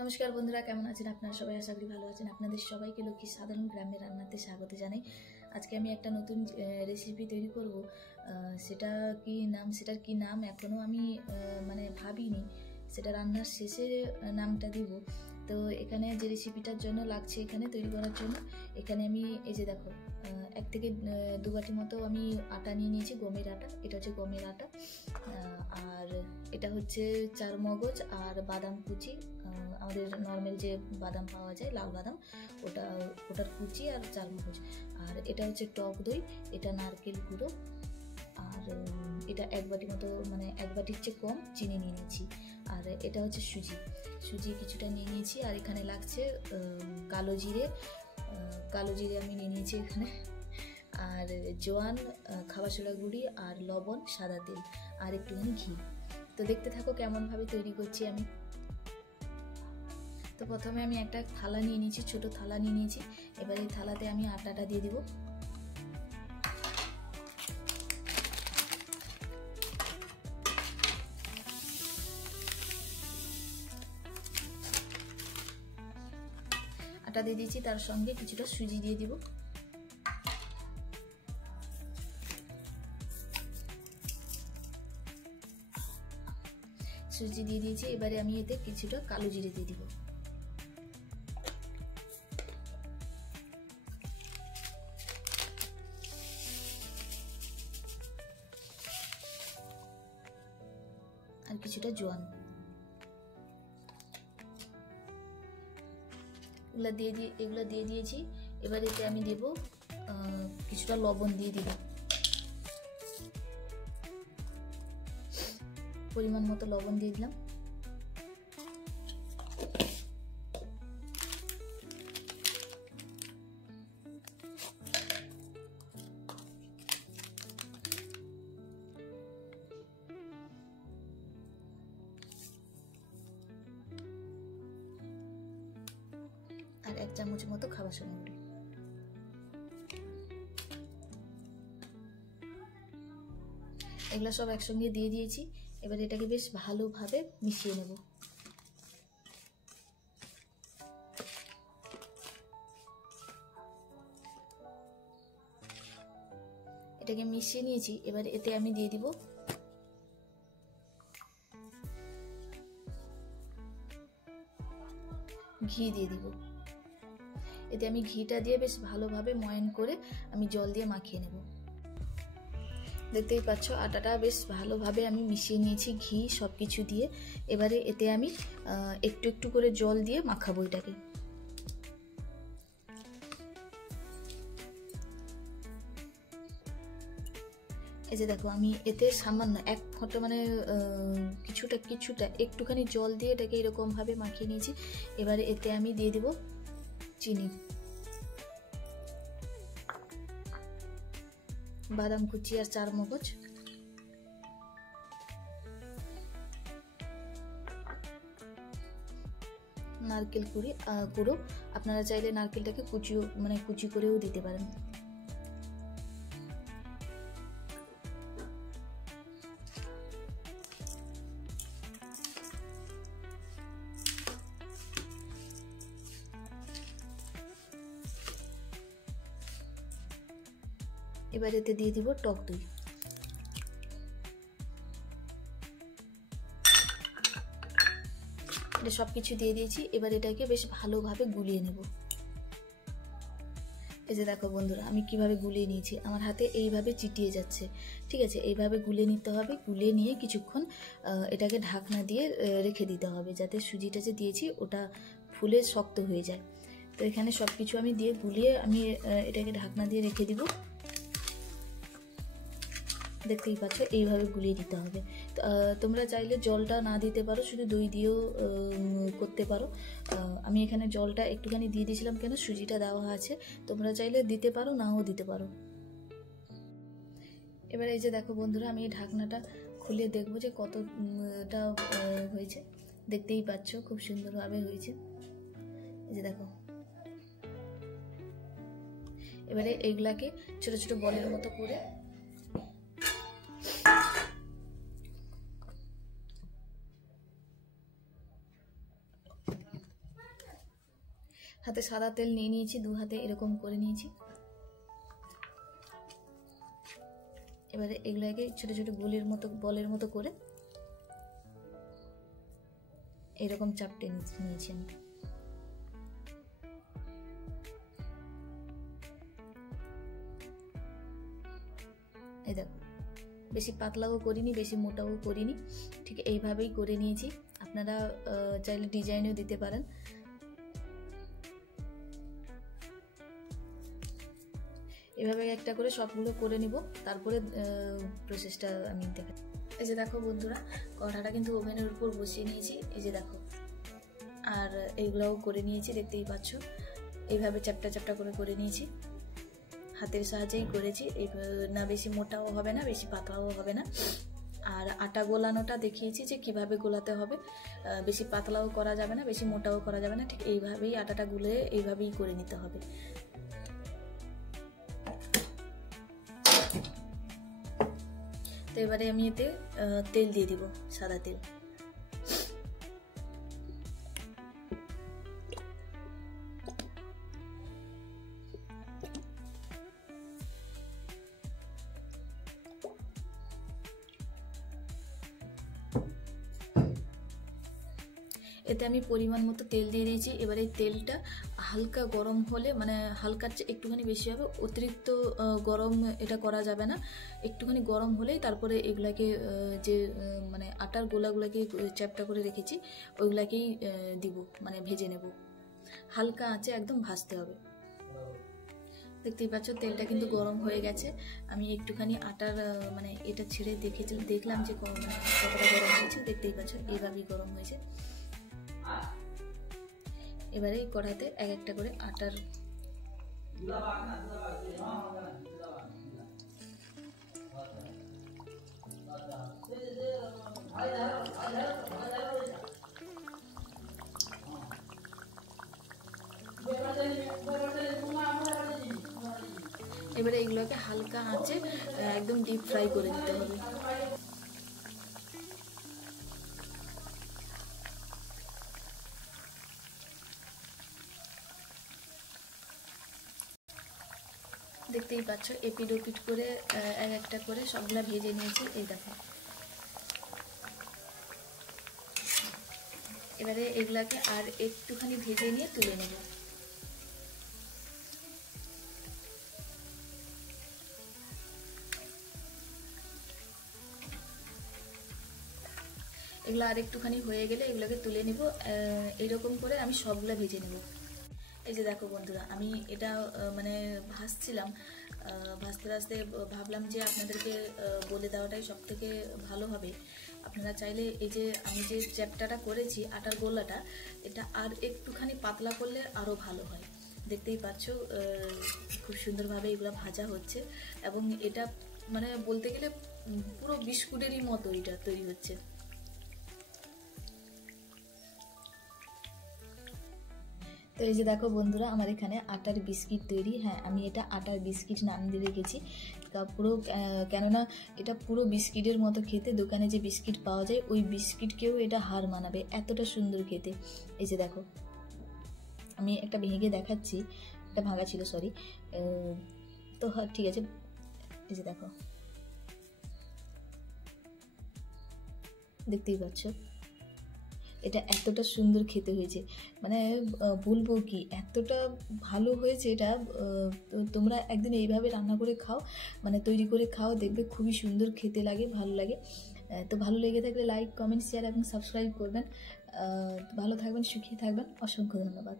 नमस्कार बंधुरा केमन आছেন আপনারা সবাই আশা করি ভালো আছেন। আপনাদের সবাইকে লক্ষ্মী সাধারণ গ্রামের রান্নাতে স্বাগত জানাই। আজকে আমি একটা নতুন রেসিপি তৈরি করব। সেটার কি নাম এখনো আমি মানে ভাবিনি, সেটা রান্নার শেষে নামটা দিব। তো এখানে যে রেসিপিটার জন্য লাগছে এখানে তৈরি করার জন্য, এখানে আমি এই যে দেখো 1 থেকে 2 বাটি মতো আমি আটা নিয়ে নিয়েছি, গমের আটা। এটা হচ্ছে গমের আটা। আর এটা হচ্ছে চারমগজ আর বাদাম কুচি, আমাদের নর্মাল যে বাদাম পাওয়া যায় লাল বাদাম, ওটার কুচি আর চারমগজ। আর এটা হচ্ছে টক দই, এটা নারকেল গুঁড়ো, আর এটা 1 বাটি মতো, মানে 1 বাটির চেয়ে কম চিনি নিয়ে নিয়েছি। আর এটা হচ্ছে সুজি কিছুটা নিয়ে নিয়েছি। আর এখানে লাগছে কালো জিরে আমি নিয়ে নিয়েছি এখানে, আর জোয়ান, খাবার সোডা গুঁড়ি, আর লবণ, সাদা তেল, আর একটুখানি ঘি। তো দেখতে থাকো কেমনভাবে তৈরি করছি আমি। তো প্রথমে আমি একটা থালা নিয়ে নিয়েছি, ছোট থালা নিয়ে নিয়েছি। এবার এই থালাতে আমি আটাটা দিয়ে দিব। আটা দিয়ে দিয়েছি, তার সঙ্গে কিছুটা সুজি দিয়ে দিব। সুজি দিয়ে দিয়েছি। এবারে আমি এতে কিছুটা কালো জিরে দিয়ে দিব। আর কিছুটা জোয়ান, এগুলা দিয়ে দিয়েছি। এবার এতে আমি দেব কিছুটা লবণ দিয়ে দিব, পরিমাণ মতো লবণ দিয়ে দিলাম। আর 1 চামচ মতো খাবার সোডা গুঁড়ি। এগুলো সব একসঙ্গে দিয়ে দিয়েছি। এবার এটাকে বেশ ভালোভাবে মিশিয়ে নেব। এটাকে মিশিয়ে নিয়েছি। এবার এতে আমি দিয়ে দিব ঘি দিয়ে দিব। এতে আমি ঘিটা দিয়ে বেশ ভালোভাবে ময়ান করে আমি জল দিয়ে মাখিয়ে নেব। দেখতেই পাচ্ছ আটাটা বেশ ভালোভাবে আমি মিশিয়ে নিয়েছি ঘি সবকিছু দিয়ে। এবারে এতে আমি একটু একটু করে জল দিয়ে মাখাবো এটাকে। এই যে দেখো আমি এতে সামান্য 1 ফোঁটা, মানে কিছুটা একটুখানি জল দিয়ে এটাকে এরকম ভাবে মাখিয়ে নিয়েছি। এবারে এতে আমি দিয়ে দিব চিনি, বাদাম কুচি আর চারমগজ, নারকেল গুঁড়ো। আপনারা চাইলে নারকেলটাকে কুচি করেও দিতে পারেন। এবার এতে দিয়ে দিব টক দই। এটা সবকিছু দিয়ে দিয়েছি। এবার এটাকে বেশ ভালোভাবে গুলিয়ে নেব। এই যে দেখো বন্ধুরা আমি কিভাবে গুলিয়ে নিয়েছি, আমার হাতে এইভাবে চিটিয়ে যাচ্ছে। ঠিক আছে, এইভাবে গুলিয়ে নিতে হবে। গুলিয়ে নিয়ে কিছুক্ষণ এটাকে ঢাকনা দিয়ে রেখে দিতে হবে, যাতে সুজিটা যে দিয়েছি ওটা ফুলে শক্ত হয়ে যায়। তো এখানে সবকিছু আমি দিয়ে গুলিয়ে আমি এটাকে ঢাকনা দিয়ে রেখে দিব। দেখতেই পাচ্ছ এইভাবে গুলিয়ে দিতে হবে। তোমরা চাইলে জলটা না দিতে পারো, শুধু দই দিয়েও করতে পারো। আমি এখানে জলটা একটুখানি দিয়ে দিয়েছিলাম, কেন সুজিটা দেওয়া আছে। তোমরা চাইলে দিতে পারো, নাও দিতে পারো। এবার এই যে দেখো বন্ধুরা আমি এই ঢাকনাটা খুলে দেখবো যে কতটা হয়েছে। দেখতেই পাচ্ছ খুব সুন্দরভাবে হয়েছে। এই যে দেখো, এবারে এইগুলাকে ছোট ছোট বলের মতো করে হাতে সাদা তেল নিয়ে নিয়েছি, 2 হাতে এরকম করে নিয়েছি। এবারে এগুলোকে ছোট ছোট বলের মতো করে এরকম চাপটে নিয়েছি আমি। এই দেখো, বেশি পাতলাও করিনি, বেশি মোটাও করিনি, ঠিক এইভাবেই করে নিয়েছি। আপনারা চাইলে ডিজাইনও দিতে পারেন। এভাবে একটা করে সবগুলো করে নিব, তারপরে প্রসেসটা আমি দেখাই। এই যে দেখো বন্ধুরা, কড়াটা কিন্তু ওভেনের উপর বসিয়ে নিয়েছি, এই যে দেখো। আর এইগুলোও করে নিয়েছি, দেখতেই পাচ্ছ। এইভাবে চ্যাপটা চ্যাপটা করে নিয়েছি, হাতের সাহায্যেই করেছি। না বেশি মোটাও হবে না, বেশি পাতলাও হবে না। আর আটা গোলানোটা দেখিয়েছি যে কিভাবে গোলাতে হবে। বেশি পাতলাও করা যাবে না, বেশি মোটাও করা যাবে না, ঠিক এইভাবেই আটাটা গুলে এইভাবেই করে নিতে হবে। তো এবারে আমি এতে তেল দিয়ে দিব, সাদা তেল। এতে আমি পরিমাণ মতো তেল দিয়ে দিয়েছি। এবার এই তেলটা হালকা গরম হলে, মানে হালকার চেয়ে একটুখানি বেশি হবে, অতিরিক্ত গরম এটা করা যাবে না। একটুখানি গরম হলেই তারপরে এগুলাকে যে মানে আটার গোলাগুলাকে চ্যাপটা করে রেখেছি ওইগুলাকেই দিব, মানে ভেজে নেব। হালকা আঁচে একদম ভাজতে হবে। দেখতেই পাচ্ছ তেলটা কিন্তু গরম হয়ে গেছে। আমি একটুখানি আটার মানে এটা ছেড়ে দেখলাম যে মানে কতটা গরম হয়েছে। দেখতেই পাচ্ছ এইভাবেই গরম হয়েছে। এবারে এই কড়াইতে এক একটা করে আটার এবারে এগুলোকে হালকা আঁচে একদম ডিপ ফ্রাই করে নিতে হবে। দেখতেই পাচ্ছ এপিড ওপিড করে এক একটা করে সবগুলা ভেজে নিয়েছি, এই দেখো। এবারে এগুলাকে আর একটুখানি ভেজে নিয়ে তুলে নেব। এগুলো আর একটুখানি হয়ে গেলে এগুলোকে তুলে নিব। এইরকম করে আমি সবগুলা ভেজে নেব। এই যে দেখো বন্ধুরা, আমি এটা মানে ভাজছিলাম, ভাজতে ভাজতে ভাবলাম যে আপনাদেরকে বলে দেওয়াটাই সব থেকে ভালো হবে। আপনারা চাইলে এই যে আমি যে চ্যাপটাটা করেছি আটার গোলাটা, এটা আর একটুখানি পাতলা করলে আরও ভালো হয়। দেখতেই পাচ্ছ খুব সুন্দরভাবে এগুলো ভাজা হচ্ছে, এবং এটা মানে বলতে গেলে পুরো বিস্কুটেরই মতো এটা তৈরি হচ্ছে। তো এই যে দেখো বন্ধুরা, আমার এখানে আটার বিস্কিট তৈরি। হ্যাঁ, আমি এটা আটার বিস্কিট নাম দিয়ে রেখেছি, পুরো কেননা এটা পুরো বিস্কিটের মতো খেতে। দোকানে যে বিস্কিট পাওয়া যায় ওই বিস্কিটকেও এটা হার মানাবে, এতটা সুন্দর খেতে। এই যে দেখো, আমি একটা ভেঙে দেখাচ্ছি, এটা ভাঙা ছিল, সরি। তো ঠিক আছে, এই যে দেখো, দেখতেই পাচ্ছ এটা এতটা সুন্দর খেতে হয়েছে, মানে বলবো কি, এতটা ভালো হয়েছে এটা। তোমরা একদিন এইভাবে রান্না করে খাও, মানে তৈরি করে খাও, দেখবে খুবই সুন্দর খেতে লাগে, ভালো লাগে। তো ভালো লেগে থাকলে লাইক, কমেন্ট, শেয়ার এবং সাবস্ক্রাইব করবেন। ভালো থাকবেন, সুখী থাকবেন। অসংখ্য ধন্যবাদ।